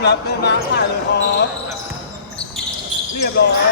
มแล้วเริ่มมาถ่ายเลยครับเรียบร้อย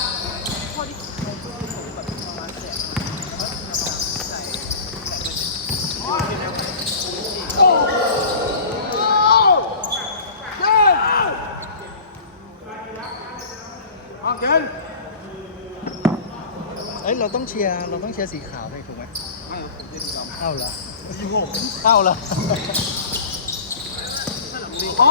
เอ้ยเราต้องเชียร์เราต้องเชียร์สีขาวด้วยถูกไหมเอ้าเหรอเอ้าเหรอว้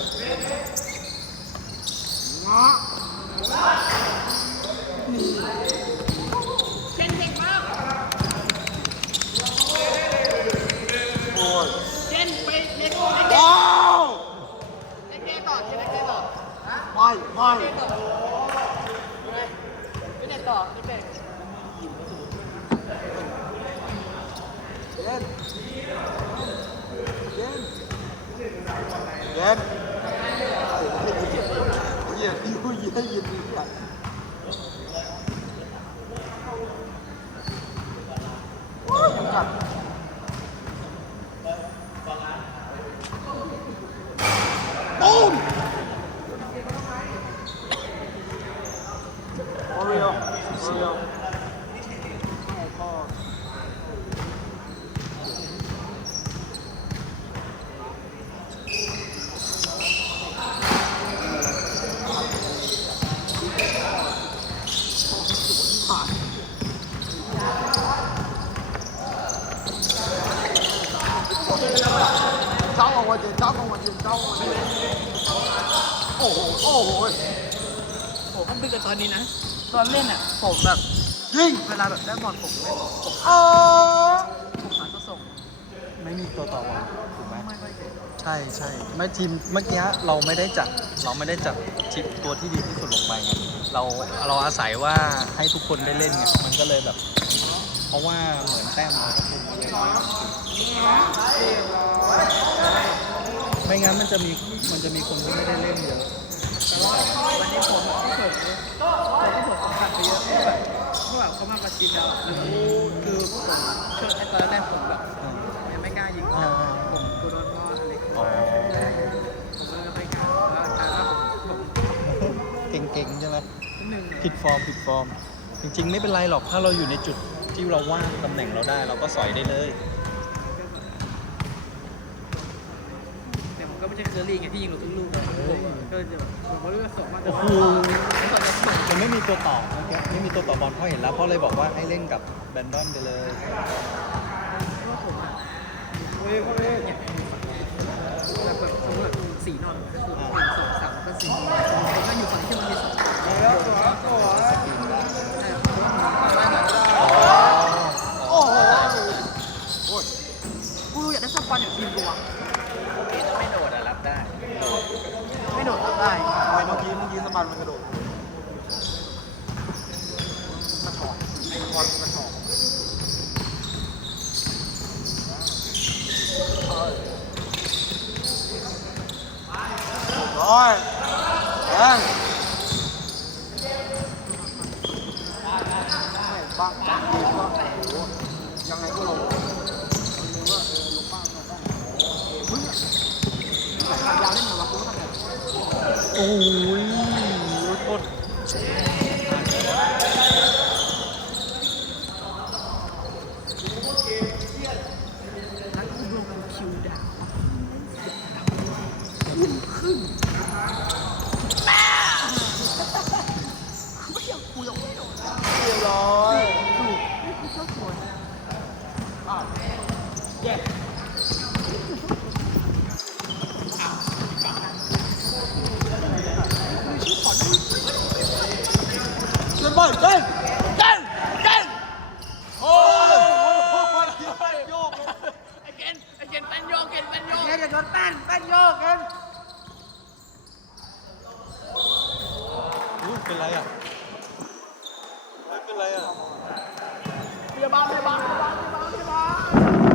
เกต่ไม่ไม่เล่นต่อไม่เล่นต่อเล่นเย็นเย็น เย็นเย็นยูเย็นเย็นเย็นกัดตูมโอเรียโอเรียพ่อ cháu ở ngoài tiền cháu ở ngoài tiền cháu ở ngoài tiền ồ ồ ồ โอ้ผมดึกกับตอนนี้นะ ตอนเล่นอะ ผมแบบยิ่งเวลาแบบได้บอลผมเล่นผมเออผมหาตัวส่ง ไม่มีตัวต่อบอลถูกไหมไม่ค่อยเก่งใช่ใช่ไม่ทีมเมื่อกี้เราไม่ได้จัดเราไม่ได้จัดทีมตัวที่ดีที่สุดลงไปไงเราเราอาศัยว่าให้ทุกคนได้เล่นไงมันก็เลยแบบ เพราะว่าเหมือนแต้มเราก็คือไม่ งั้นมันจะมีมันจะมีคนที่ไม่ได้เล่นเยอะแต่ว่าวันนี้ผมก็ผมผมก็ผมสัมผัสไปเยอะเพราะแบบเพราะแบบเขามาประชิดแล้วคือผมช่วงไอ้ตอนแรกผมแบบยังไม่กล้ายิงอ่าผมกลัวโดนบอลอะไรอ๋อผมก็เลยไม่กล้าแล้วกลายว่าผมผมเก่งๆใช่ไหมหนึ่งผิดฟอร์มผิดฟอร์ม จริง ๆ ไม่เป็นไรหรอกถ้าเราอยู่ในจุดที่เราว่างตำแหน่งเราได้ เราก็สอยได้เลย แต่ผมก็ไม่ช่เคอรี่ไงที่ยิงหนูทุกลูกอะผมก็จะแบบผมก็รู้ว่าส่งมาแต่โอ้โหว่าตอนจะส่งมันไม่มีตัวต่อเมื่อกี้ไม่มีตัวต่อบอลเพราะเห็นแล้วเพราะเลยบอกว่าให้เล่นกับแบนดอนไปเลยว่าผมอะเนี่ยแบบแบบสมมติแบบสี่นอนคือหนึ่งสองสามแล้วก็สี่ผมก็อยู่ฝั่งที่มันมีสองใช่เพราะว่ามันได้หลายโอ้โหกูอยากได้สักวันอย่างทีมกูอะ ไม่โดดอะรับได้ ไดดรับได้ทำไมเมื่อกี้เมื่อกี้สปันมันกระโดดกระชอกไอ้บอลกระชอกร้อยแองไม่บ้างบางทีก็โอ้โหยังไงก็ลงรู้ว่าเออลงบ้างลงบ้างเฮ้ยทำยาวเล่นเหมือนว่ากูทำแบบ โอ้ยโทษ แล้วกูลงเป็นคิวดาวไม่อยากกูยังไม่โดด เรียบร้อย กูชอบสวน อ้าวแย่ เล่น บอลเล่นเล่นเล่นโอ้ยโยกไอ้เกนไอ้เกนเป็นโยกเกนเป็นโยกเกนอย่าโดนแป้นแป้นโยกเกนอุ๊ยเป็นไรอะเฮ้ยเป็นไรอะพยาบาลพยาบาลพยาบาลพยาบาลพยาบาล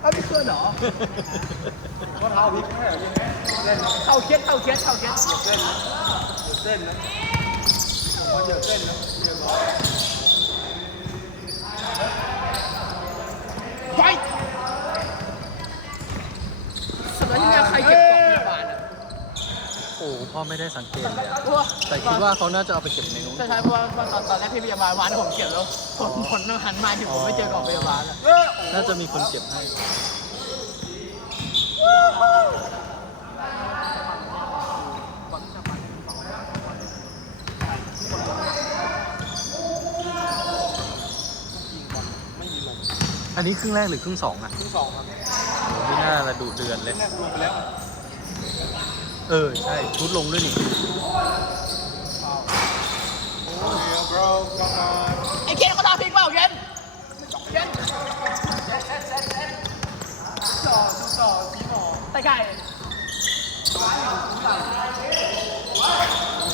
เอาไม่เคยเหรอข้อเท้าพลิกแค่ยังไงเล่นเข้าเคสเข้าเคสเข้าเคสเส้นนะเส้นนะผมว่าเดี๋ยวเส้นนะเรียบร้อย ไฟสมัยที่มีใครเก็บกล่องพยาบาลอะ โอ้ พ่อไม่ได้สังเกตเลยอะเพราะว่าแต่คิดว่าเขาน่าจะเอาไปเก็บในนู้นใช่ใช่เพราะว่าตอนตอนแรกพี่พยาบาลวานผมเก็บแล้วผมผลหันมาที่ผมไม่เจอกล่องพยาบาลอะเอ้ยน่าจะมีคนเก็บให้ไม่มีลมอันนี้ครึ่งแรกหรือครึ่งสองอะที่สองครับ ไม่น่าละดุเดือนเลย แรกลงไปแล้ว เออ ใช่ ชุดลงด้วยนี่โอ้ยบรกลับมาไอ้เคนเขาทำพลิกเปล่าเคนเคนจ่อจ่อสีหมอตะไก่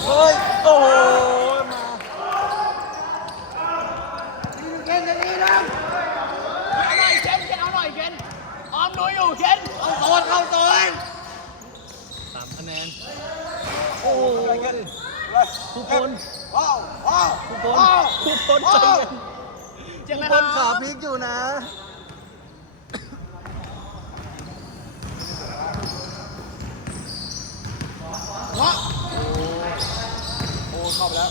เฮ้ย โอ้ยมาเก่งกันนี่นะเอาหน่อยเคนเคนเอาหน่อยเคนออมดูอยู่เคนเอาโซนเข้าโซนามคะแนน โอ้ยกันทุกคน ว้าวว้าวทุกคนว้าวทุกคนใจว้าวเย็นใช่ไหมทุกคครันขาบพลิกอยู่นะว้าวโอ้เข้าไปแล้ว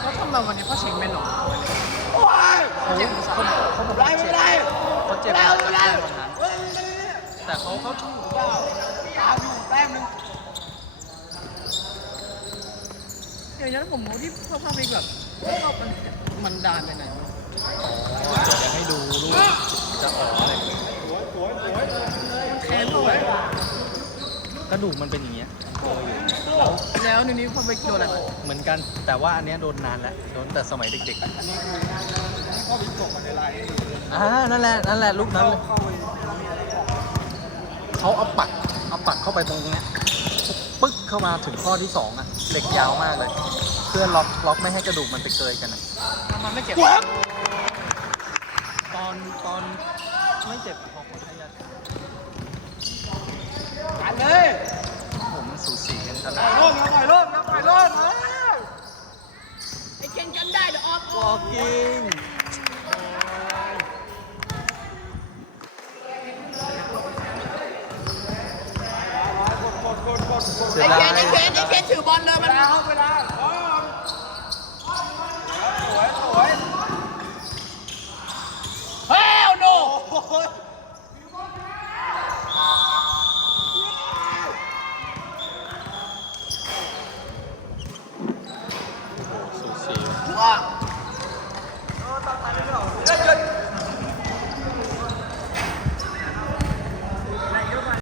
แล้วทำไมวันนี้เขาเช็งไม่หนอโอ้ยเขาเขาเขาบอกไล่ว่าไม่เจ็บได้เขาเจ็บแล้มาวกไม่แรได้กวันนั้นเฮ้ยแต่เขาเขา ยาวอยู่แต้มหนึงอย่างนั้นผมมองที่เขาทำพลิกแบบชอบมันมันดานไปไหนวะเดี๋ยวจะให้ดูรูปจะออกอะไรสวยสวยสวยแค้นตัวกระดูกมันเป็นอย่างเงี้ยแล้วแล้วนี่นี่เขาไปโดนอะไรเหมือนกันแต่ว่าอันเนี้ยโดนนานแล้วโดนแต่สมัยเด็กอันนี้คือพ่อพิจกมาในไลน์อ่านั่นแหละนั่นแหละรูปนั้นเขาเลยเข้าไปเขาเอาปัก เอาปักเข้าไปตรงเนี้ยปึ๊กเข้ามาถึงข้อที่สองอะเหล็กยาวมากเลย เพื่อล็อกล็อกไม่ให้กระดูกมันไปเกยกันอะมันไม่เจ็บตอนตอนไม่เจ็บออกมาขยันกันเลยผมมันสูสีกันตลปอล่อยดโล่งนะปล่อยโล่งนะปล่อยโล่